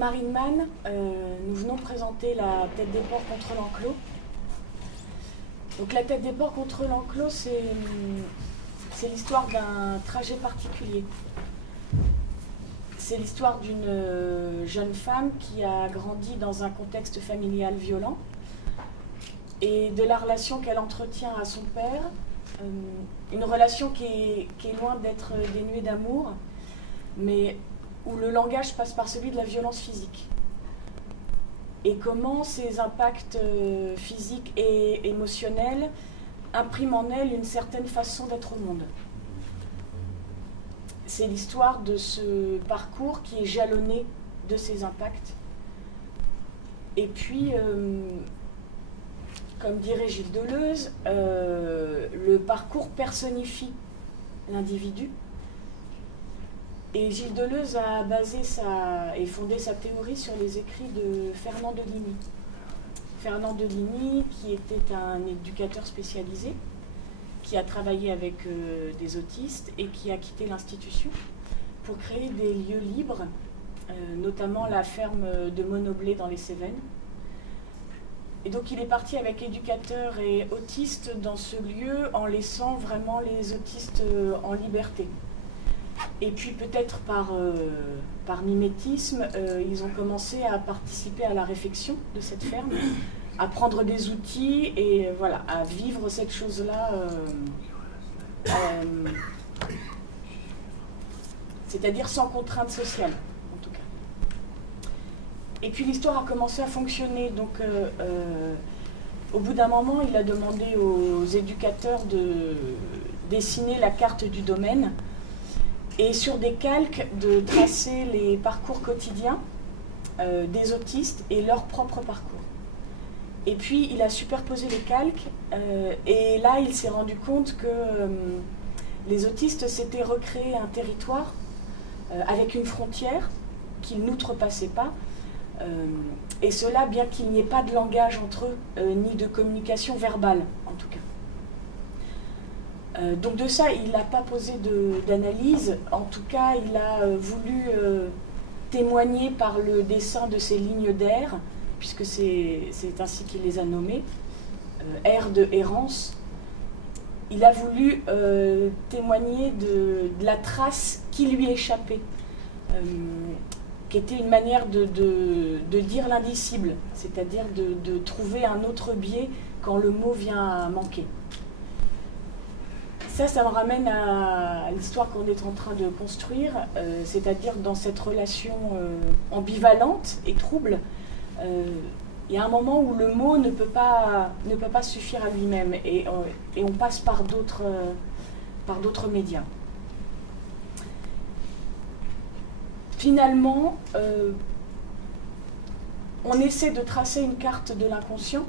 Marine Mann, nous venons présenter La tête des porcs contre l'enclos. Donc La tête des porcs contre l'enclos, c'est l'histoire d'un trajet particulier. C'est l'histoire d'une jeune femme qui a grandi dans un contexte familial violent et de la relation qu'elle entretient à son père, une relation qui est loin d'être dénuée d'amour, mais où le langage passe par celui de la violence physique. Et comment ces impacts physiques et émotionnels impriment en elle une certaine façon d'être au monde. C'est l'histoire de ce parcours qui est jalonné de ces impacts. Et puis, comme dirait Gilles Deleuze, le parcours personnifie l'individu. Et Gilles Deleuze a basé et fondé sa théorie sur les écrits de Fernand Deligny. Fernand Deligny, qui était un éducateur spécialisé, qui a travaillé avec des autistes et qui a quitté l'institution pour créer des lieux libres, notamment la ferme de Monoblé dans les Cévennes. Et donc il est parti avec éducateurs et autistes dans ce lieu en laissant vraiment les autistes en liberté. Et puis peut-être par mimétisme, ils ont commencé à participer à la réfection de cette ferme, à prendre des outils et voilà, à vivre cette chose-là, c'est-à-dire sans contrainte sociale, en tout cas. Et puis l'histoire a commencé à fonctionner, donc au bout d'un moment, il a demandé aux éducateurs de dessiner la carte du domaine et sur des calques de tracer les parcours quotidiens des autistes et leur propre parcours. Et puis il a superposé les calques et là il s'est rendu compte que les autistes s'étaient recréé un territoire avec une frontière qu'ils n'outrepassaient pas, et cela bien qu'il n'y ait pas de langage entre eux, ni de communication verbale en tout cas. Donc de ça, il n'a pas posé d'analyse, en tout cas il a voulu témoigner par le dessin de ces lignes d'air, puisque c'est ainsi qu'il les a nommées, air de errance. Il a voulu témoigner de la trace qui lui échappait, qui était une manière de dire l'indicible, c'est-à-dire de trouver un autre biais quand le mot vient à manquer. Ça me ramène à l'histoire qu'on est en train de construire, c'est-à-dire dans cette relation ambivalente et trouble. Il y a un moment où le mot ne peut pas suffire à lui-même et on passe par d'autres médias. Finalement, on essaie de tracer une carte de l'inconscient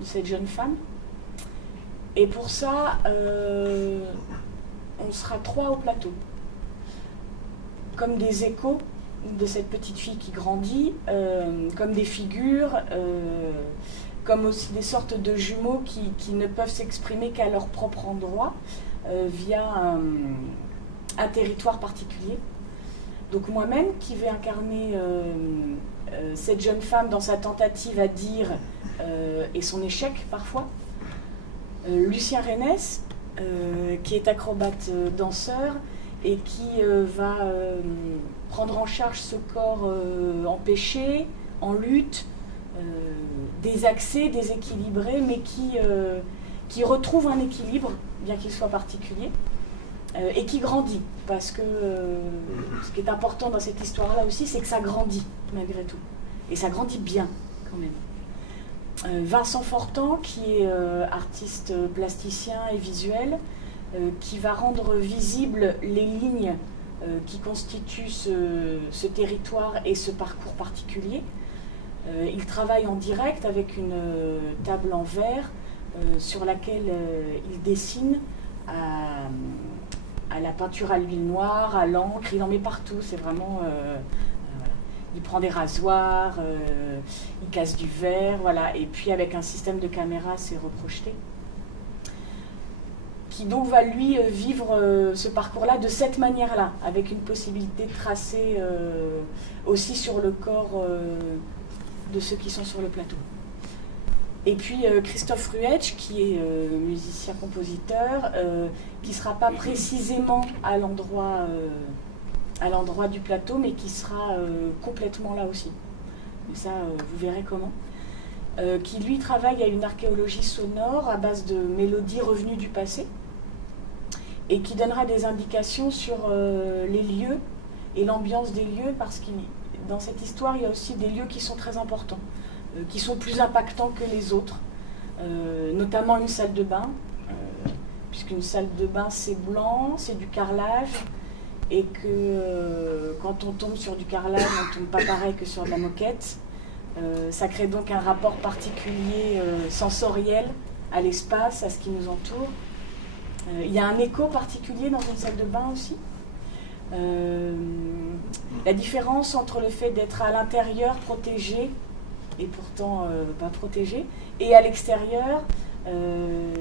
de cette jeune femme. Et pour ça, on sera 3 au plateau, comme des échos de cette petite fille qui grandit, comme des figures, comme aussi des sortes de jumeaux qui ne peuvent s'exprimer qu'à leur propre endroit, via un territoire particulier. Donc moi-même, qui vais incarner cette jeune femme dans sa tentative à dire et son échec parfois, Lucien Reynès, qui est acrobate danseur et qui va prendre en charge ce corps empêché, en lutte, désaxé, déséquilibré, mais qui retrouve un équilibre, bien qu'il soit particulier, et qui grandit, parce que ce qui est important dans cette histoire-là aussi, c'est que ça grandit, malgré tout, et ça grandit bien, quand même. Vincent Fortan, qui est artiste plasticien et visuel, qui va rendre visibles les lignes qui constituent ce territoire et ce parcours particulier. Il travaille en direct avec une table en verre sur laquelle il dessine à la peinture à l'huile noire, à l'encre, il en met partout, c'est vraiment... Il prend des rasoirs, il casse du verre, voilà. Et puis avec un système de caméra, c'est reprojeté. qui donc va lui vivre ce parcours-là de cette manière-là, avec une possibilité de tracer aussi sur le corps de ceux qui sont sur le plateau. Et puis Christophe Ruetsch, qui est musicien-compositeur, qui ne sera pas précisément à l'endroit du plateau, mais qui sera complètement là aussi. Et ça, vous verrez comment. Qui lui travaille à une archéologie sonore à base de mélodies revenues du passé, et qui donnera des indications sur les lieux et l'ambiance des lieux, parce que dans cette histoire, il y a aussi des lieux qui sont très importants, qui sont plus impactants que les autres, notamment une salle de bain, puisqu'une salle de bain c'est blanc, c'est du carrelage, et que quand on tombe sur du carrelage, on ne tombe pas pareil que sur de la moquette. Ça crée donc un rapport particulier sensoriel à l'espace, à ce qui nous entoure. Il y a un écho particulier dans une salle de bain aussi. La différence entre le fait d'être à l'intérieur protégé et pourtant pas protégé, et à l'extérieur,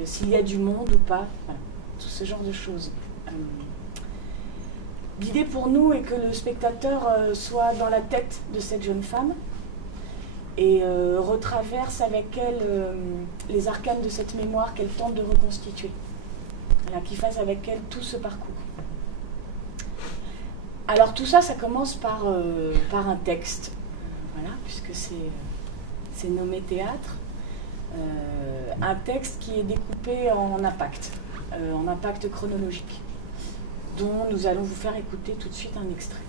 s'il y a du monde ou pas, voilà, tout ce genre de choses. L'idée pour nous est que le spectateur soit dans la tête de cette jeune femme et retraverse avec elle les arcanes de cette mémoire qu'elle tente de reconstituer. Voilà, qu'il fasse avec elle tout ce parcours. Alors tout ça, ça commence par un texte, voilà, puisque c'est nommé théâtre. Un texte qui est découpé en impact chronologique, dont nous allons vous faire écouter tout de suite un extrait.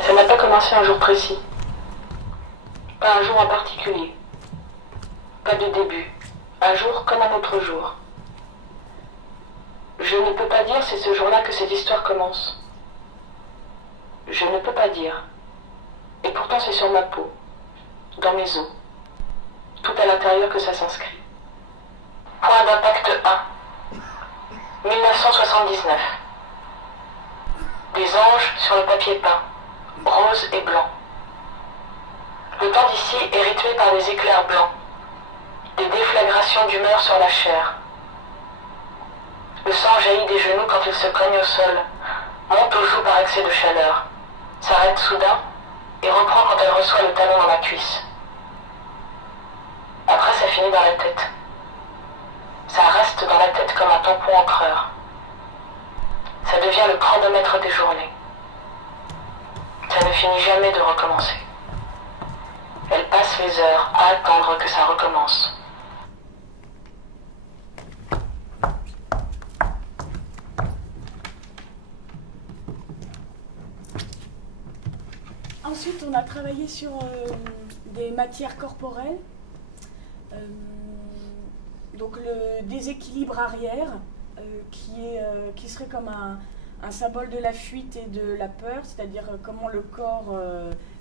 Ça n'a pas commencé un jour précis, pas un jour en particulier, pas de début, un jour comme un autre jour. Je ne peux pas dire c'est ce jour-là que cette histoire commence. Je ne peux pas dire. Et pourtant c'est sur ma peau, dans mes os, tout à l'intérieur que ça s'inscrit. Point d'impact 1, 1979. Des anges sur le papier peint, rose et blanc. Le temps d'ici est rythmé par des éclairs blancs, des déflagrations d'humeur sur la chair. Le sang jaillit des genoux quand il se cogne au sol, monte aux joues par excès de chaleur, s'arrête soudain et reprend quand elle reçoit le talon dans la cuisse. Après, ça finit dans la tête. Ça reste dans la tête comme un tampon encreur. Ça devient le chronomètre des journées. Ça ne finit jamais de recommencer. Elle passe les heures à attendre que ça recommence. Ensuite, on a travaillé sur des matières corporelles. Donc le déséquilibre arrière, qui serait comme un symbole de la fuite et de la peur, c'est-à-dire comment le corps,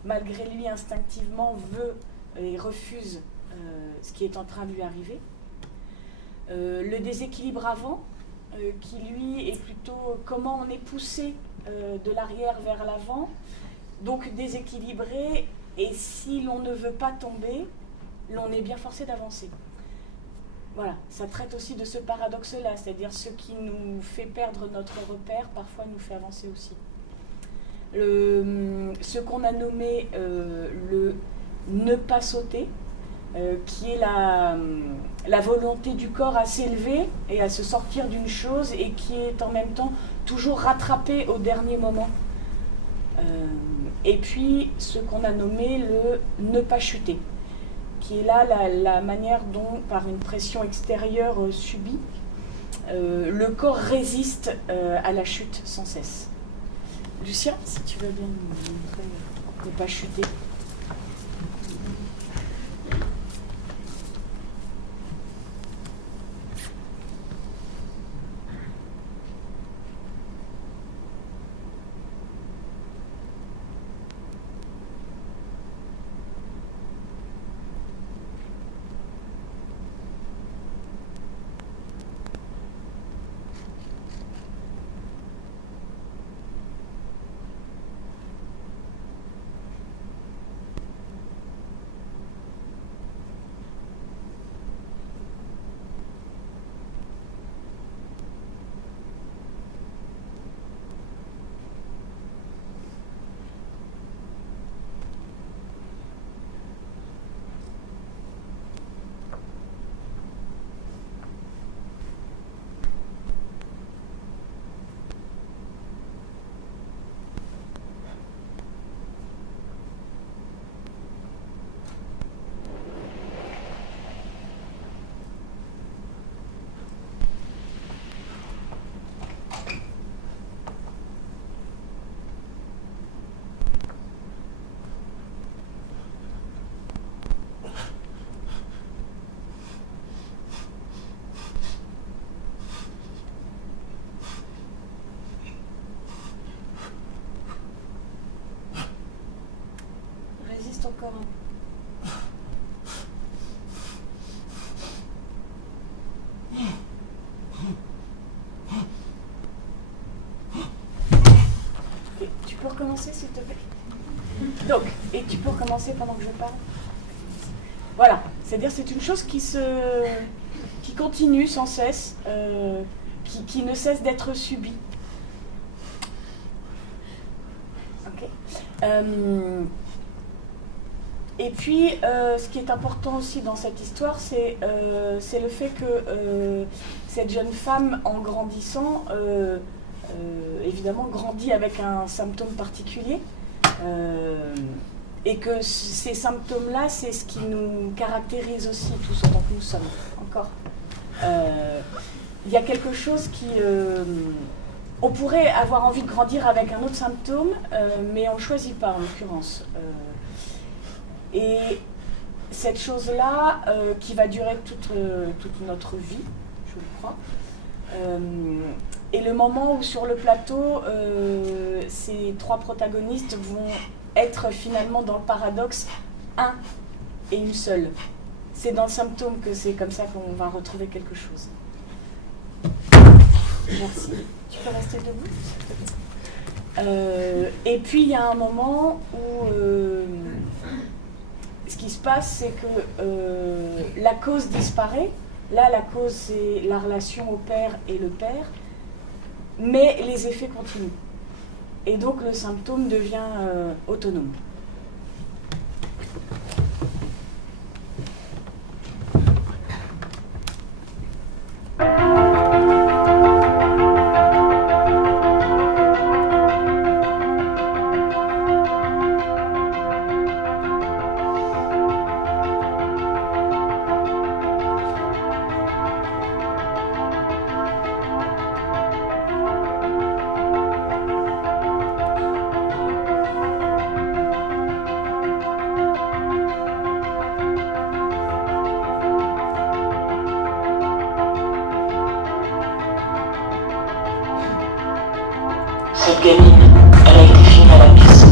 malgré lui, instinctivement veut et refuse ce qui est en train de lui arriver. Le déséquilibre avant, qui lui est plutôt comment on est poussé de l'arrière vers l'avant, donc déséquilibré, et si l'on ne veut pas tomber, l'on est bien forcé d'avancer. Voilà, ça traite aussi de ce paradoxe-là, c'est-à-dire ce qui nous fait perdre notre repère, parfois nous fait avancer aussi. Ce qu'on a nommé le ne pas sauter, qui est la volonté du corps à s'élever et à se sortir d'une chose, et qui est en même temps toujours rattrapé au dernier moment. Et puis ce qu'on a nommé le ne pas chuter, qui est là la manière dont, par une pression extérieure subie, le corps résiste à la chute sans cesse. Lucien, si tu veux bien nous montrer ne pas chuter. encore un. Ok, tu peux recommencer s'il te plaît. Donc, et tu peux recommencer pendant que je parle. Voilà, c'est-à-dire c'est une chose qui continue sans cesse, qui ne cesse d'être subie. Ok. Et puis, ce qui est important aussi dans cette histoire, c'est le fait que cette jeune femme, en grandissant, évidemment, grandit avec un symptôme particulier. Et que ces symptômes-là, c'est ce qui nous caractérise aussi, tous autant que nous sommes, encore. Il y a quelque chose qui... on pourrait avoir envie de grandir avec un autre symptôme, mais on ne le choisit pas, en l'occurrence. Et cette chose-là, qui va durer toute notre vie, je le crois, et le moment où, sur le plateau, ces trois protagonistes vont être finalement dans le paradoxe un et une seule. C'est dans le symptôme que c'est comme ça qu'on va retrouver quelque chose. Merci. Tu peux rester debout, s'il te plaît. Et puis il y a un moment où ce qui se passe, c'est que la cause disparaît. Là, la cause, c'est la relation au père et le père, mais les effets continuent. Et donc le symptôme devient autonome. Cette gamine, elle a été filmée à la piste.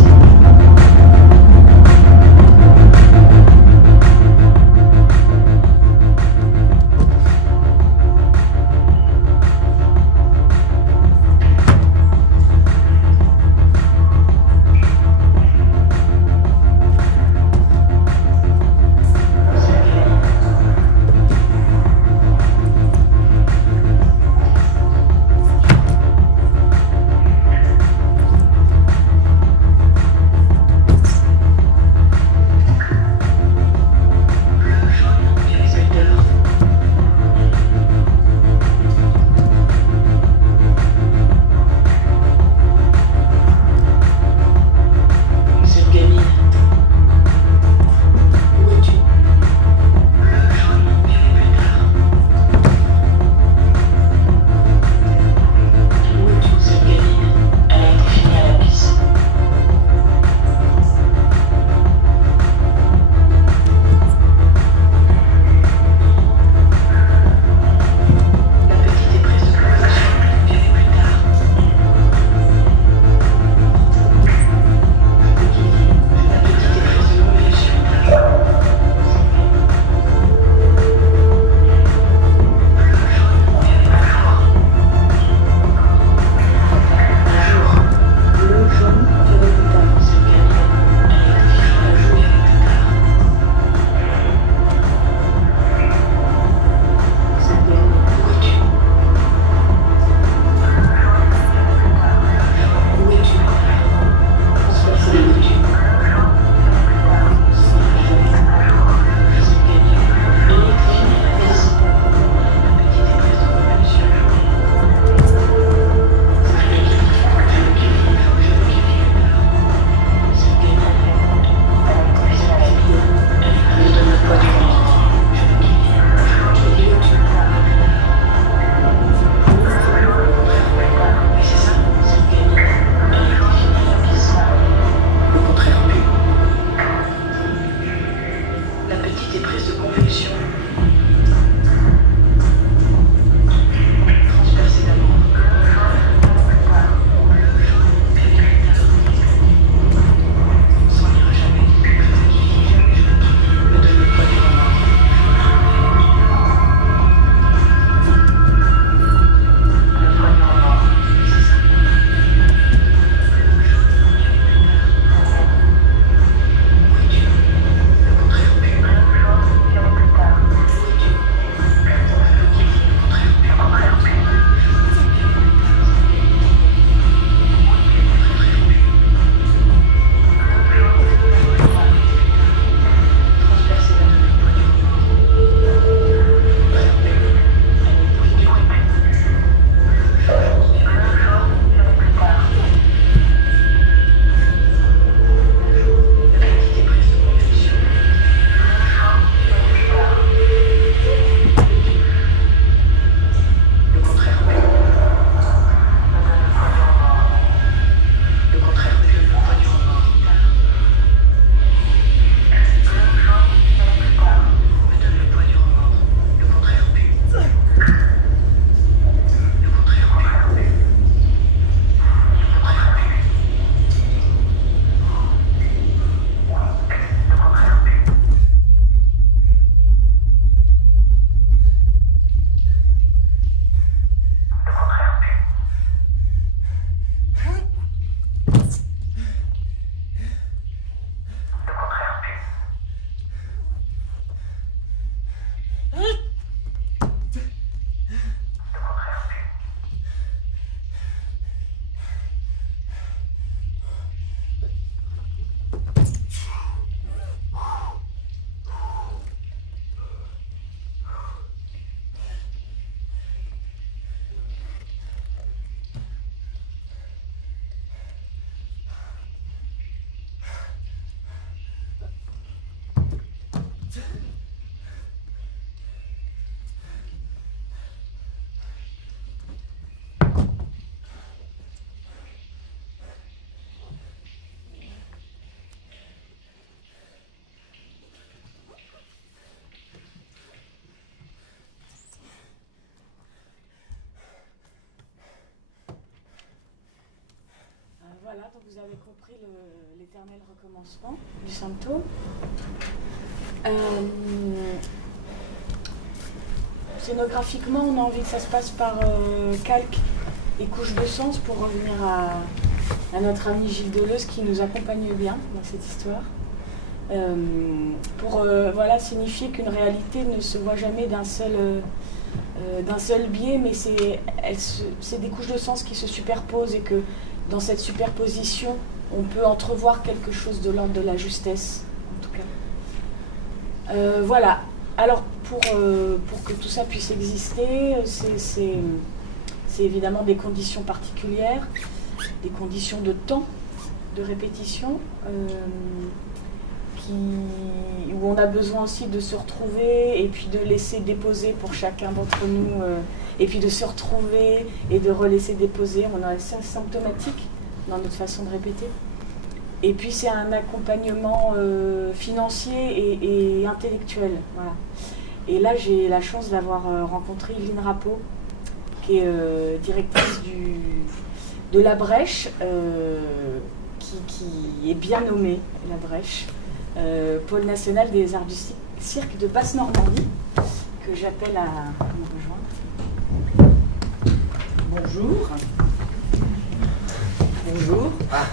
vous avez compris l'éternel recommencement du symptôme. Scénographiquement, on a envie que ça se passe par calque et couche de sens pour revenir à notre ami Gilles Deleuze qui nous accompagne bien dans cette histoire. Pour signifier qu'une réalité ne se voit jamais d'un seul biais, mais c'est des couches de sens qui se superposent et que dans cette superposition, on peut entrevoir quelque chose de l'ordre de la justesse, en tout cas. Voilà. Alors, pour que tout ça puisse exister, c'est évidemment des conditions particulières, des conditions de temps, de répétition, où on a besoin aussi de se retrouver et puis de laisser déposer pour chacun d'entre nous, et puis de se retrouver et de relaisser déposer. On est assez symptomatique dans notre façon de répéter. Et puis c'est un accompagnement financier et intellectuel. Voilà. Et là, j'ai la chance d'avoir rencontré Yveline Rappeau, qui est directrice de La Brèche, qui est bien nommée, La Brèche, pôle national des arts du cirque de Basse-Normandie, que j'appelle à nous rejoindre. Bonjour. Bonjour. Ah.